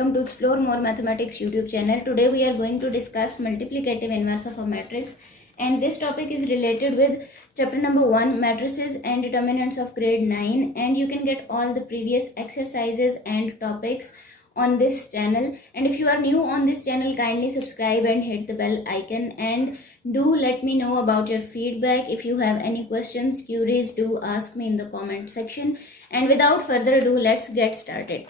welcome to Explore More Mathematics YouTube channel. Today we are going to discuss multiplicative inverse of a matrix, and this topic is related with chapter number 1, matrices and determinants of grade 9, and you can get all the previous exercises and topics on this channel. And if you are new on this channel, kindly subscribe and hit the bell icon, and do let me know about your feedback. If you have any questions, queries, do ask me in the comment section. And without further ado, let's get started.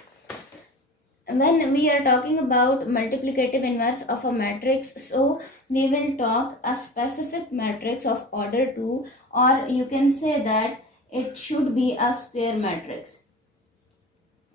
When we are talking about multiplicative inverse of a matrix, so we will talk a specific matrix of order 2, or you can say that it should be a square matrix.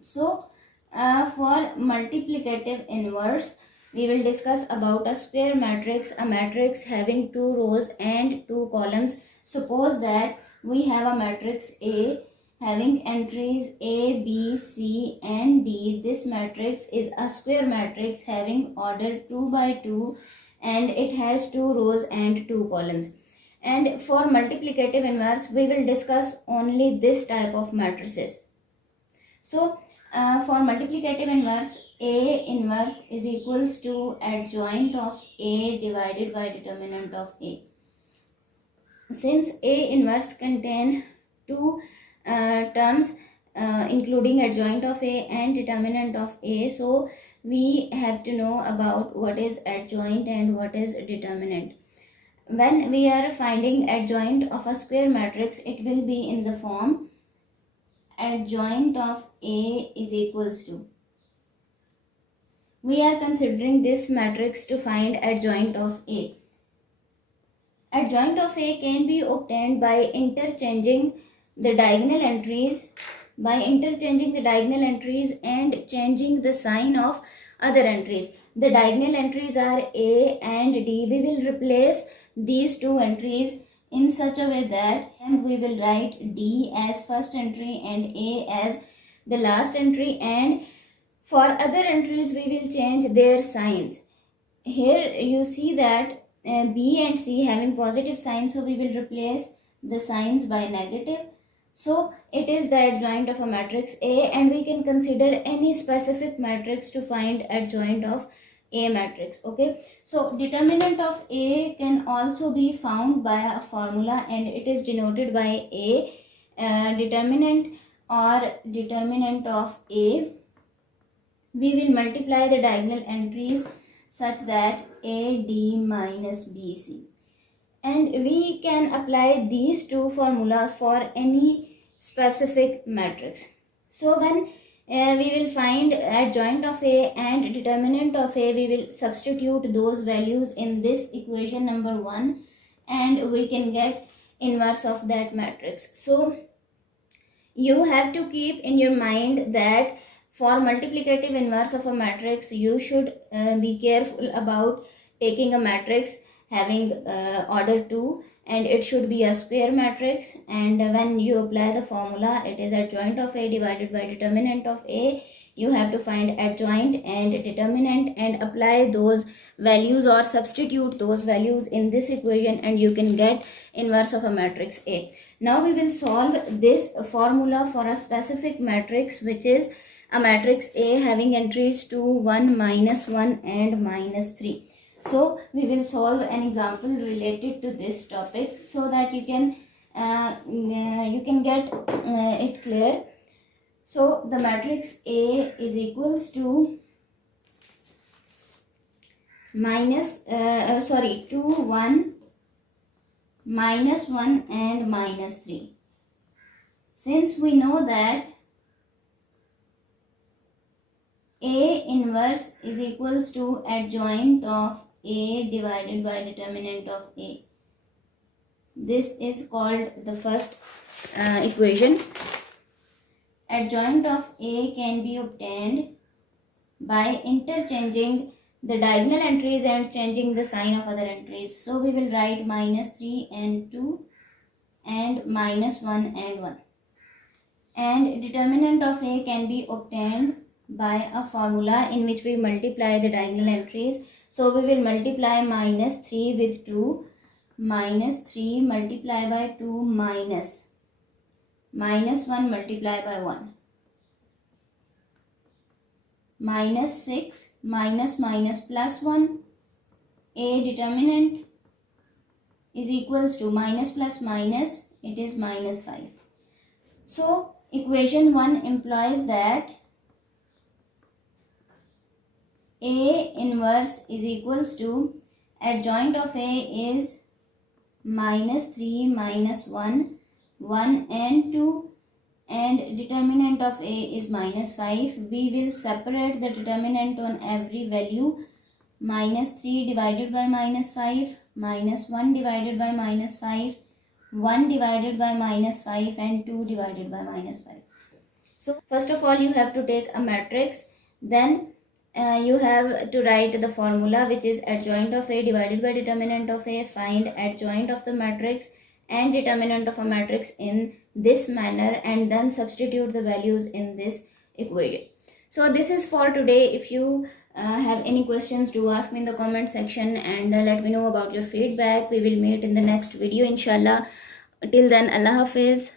So for multiplicative inverse, we will discuss about a square matrix, a matrix having 2 rows and 2 columns. Suppose that we have a matrix A having entries A, B, C and D. This matrix is a square matrix having order 2 by 2 and it has 2 rows and 2 columns. And for multiplicative inverse, we will discuss only this type of matrices. So for multiplicative inverse, A inverse is equals to adjoint of A divided by determinant of A. Since A inverse contain 2 terms including adjoint of A and determinant of A, so we have to know about what is adjoint and what is determinant. When we are finding adjoint of a square matrix, it will be in the form adjoint of A is equals to. We are considering this matrix to find adjoint of A. Adjoint of A can be obtained by interchanging the diagonal entries, and changing the sign of other entries. The diagonal entries are A and D. We will replace these two entries in such a way that we will write D as first entry and A as the last entry, and for other entries we will change their signs. Here you see that B and C having positive signs, so we will replace the signs by negative. So it is the adjoint of a matrix A, and we can consider any specific matrix to find adjoint of A matrix. Okay, so determinant of A can also be found by a formula, and it is denoted by A. Determinant or determinant of A, we will multiply the diagonal entries such that AD minus BC. And we can apply these two formulas for any specific matrix. So when we will find adjoint of A and determinant of A, we will substitute those values in this equation number 1, and we can get inverse of that matrix. So you have to keep in your mind that for multiplicative inverse of a matrix, you should be careful about taking a matrix having order 2, and it should be a square matrix, and when you apply the formula, it is adjoint of A divided by determinant of A. You have to find adjoint and determinant and apply those values or substitute those values in this equation, and you can get inverse of a matrix A. Now we will solve this formula for a specific matrix, which is a matrix A having entries 2, 1, minus 1 and minus 3. So we will solve an example related to this topic so that you can get it clear. So the matrix A is equals to 2, 1, minus 1 and minus 3. Since we know that A inverse is equals to adjoint of A divided by determinant of A. This is called the first equation. Adjoint of A can be obtained by interchanging the diagonal entries and changing the sign of other entries. So we will write minus 3 and 2 and minus 1 and 1. And determinant of A can be obtained by a formula in which we multiply the diagonal entries. So we will multiply minus 3 with 2, minus 3 multiply by 2 minus 1 multiply by 1. minus 6 minus minus plus 1. A determinant is equals to minus plus minus, it is minus 5. So equation 1 implies that A inverse is equals to adjoint of A is minus 3 minus 1, 1 and 2, and determinant of A is minus 5. We will separate the determinant on every value. Minus 3 divided by minus 5, minus 1 divided by minus 5, 1 divided by minus 5 and 2 divided by minus 5. So first of all you have to take a matrix, then you have to write the formula, which is adjoint of A divided by determinant of A. Find adjoint of the matrix and determinant of a matrix in this manner and then substitute the values in this equation. So this is for today. If you have any questions, do ask me in the comment section and let me know about your feedback. We will meet in the next video inshallah. Till then, Allah Hafiz.